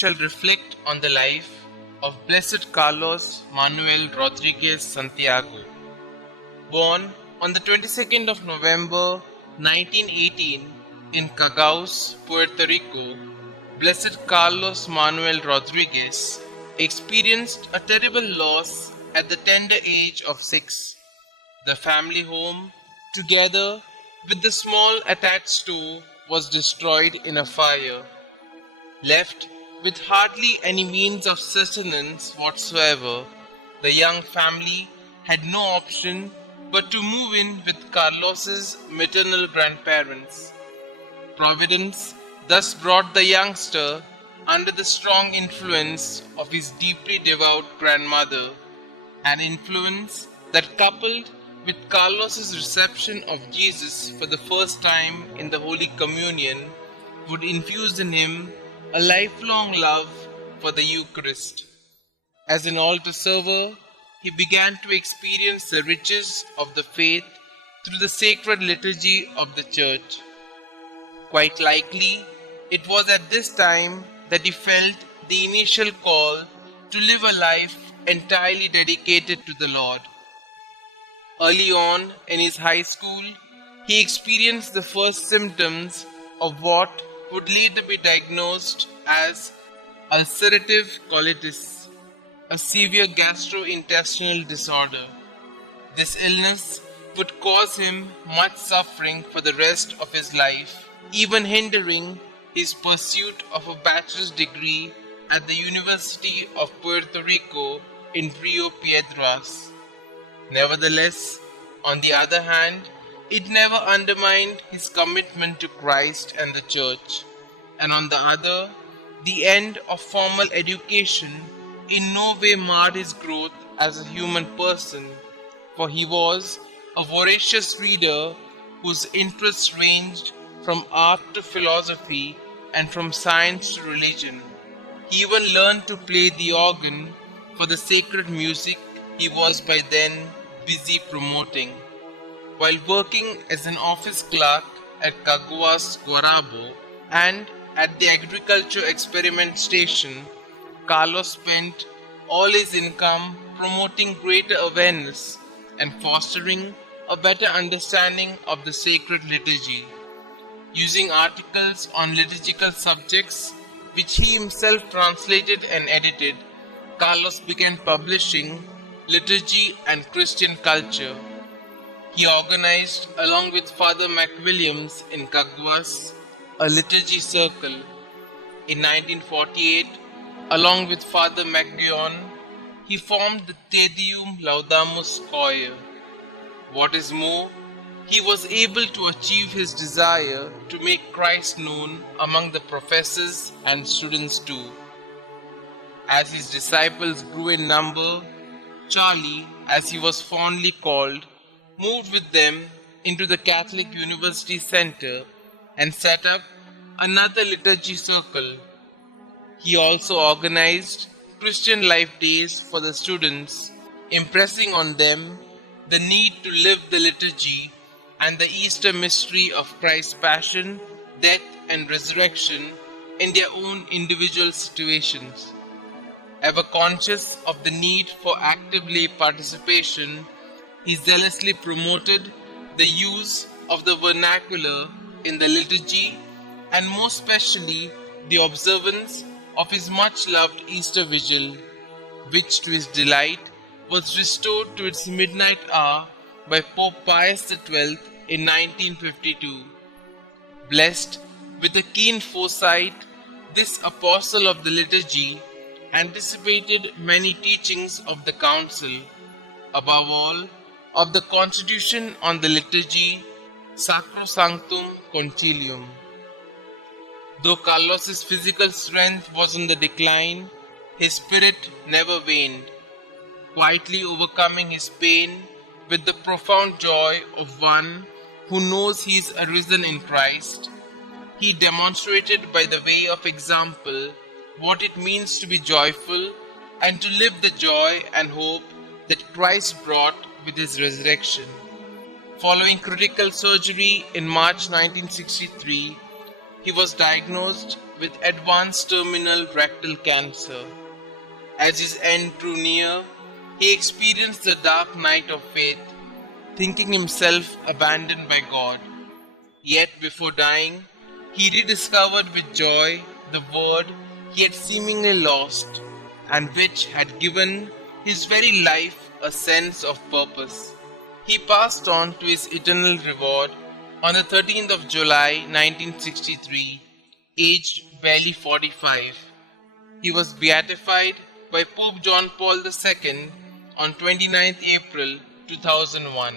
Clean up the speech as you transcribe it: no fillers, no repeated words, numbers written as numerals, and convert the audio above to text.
shall reflect on the life of Blessed Carlos Manuel Rodriguez Santiago. Born on the 22nd of November 1918 in Cagaos, Puerto Rico, Blessed Carlos Manuel Rodriguez experienced a terrible loss at the tender age of 6. The family home, together with the small attached store, was destroyed in a fire. Left with hardly any means of sustenance whatsoever, the young family had no option but to move in with Carlos's maternal grandparents. Providence thus brought the youngster under the strong influence of his deeply devout grandmother, an influence that, coupled with Carlos's reception of Jesus for the first time in the Holy Communion, would infuse in him a lifelong love for the Eucharist. As an altar server, he began to experience the riches of the faith through the sacred liturgy of the Church. Quite likely, it was at this time that he felt the initial call to live a life entirely dedicated to the Lord. Early on in his high school, he experienced the first symptoms of what would later be diagnosed as ulcerative colitis, a severe gastrointestinal disorder. This illness would cause him much suffering for the rest of his life, even hindering his pursuit of a bachelor's degree at the University of Puerto Rico in Rio Piedras. Nevertheless, on the other hand, it never undermined his commitment to Christ and the Church, and on the other, the end of formal education in no way marred his growth as a human person, for he was a voracious reader whose interests ranged from art to philosophy and from science to religion. He even learned to play the organ for the sacred music he was by then busy promoting. While working as an office clerk at Caguas, Guarabo, and at the agriculture experiment station, Carlos spent all his income promoting greater awareness and fostering a better understanding of the sacred liturgy. Using articles on liturgical subjects, which he himself translated and edited, Carlos began publishing Liturgy and Christian Culture. He organized, along with Father McWilliams in Caguas, a liturgy circle. In 1948, along with Father McGeown, he formed the Te Deum Laudamus choir. What is more, he was able to achieve his desire to make Christ known among the professors and students too. As his disciples grew in number, Charlie, as he was fondly called, moved with them into the Catholic University Center and set up another liturgy circle. He also organized Christian Life Days for the students, impressing on them the need to live the liturgy and the Easter mystery of Christ's passion, death, and resurrection in their own individual situations. Ever conscious of the need for active lay participation, he zealously promoted the use of the vernacular in the liturgy and most especially the observance of his much-loved Easter Vigil, which to his delight was restored to its midnight hour by Pope Pius XII in 1952. Blessed with a keen foresight, this apostle of the liturgy anticipated many teachings of the Council, above all, of the Constitution on the Liturgy, Sacrosanctum Concilium. Though Carlos's physical strength was on the decline, his spirit never waned, quietly overcoming his pain with the profound joy of one who knows he is arisen in Christ. He demonstrated by the way of example what it means to be joyful and to live the joy and hope that Christ brought with his resurrection. Following critical surgery in March 1963, he was diagnosed with advanced terminal rectal cancer. As his end drew near, he experienced the dark night of faith, thinking himself abandoned by God. Yet before dying, he rediscovered with joy the word he had seemingly lost, and which had given his very life a sense of purpose. He passed on to his eternal reward on the 13th of July 1963, aged barely 45. He was beatified by Pope John Paul II on 29th April 2001.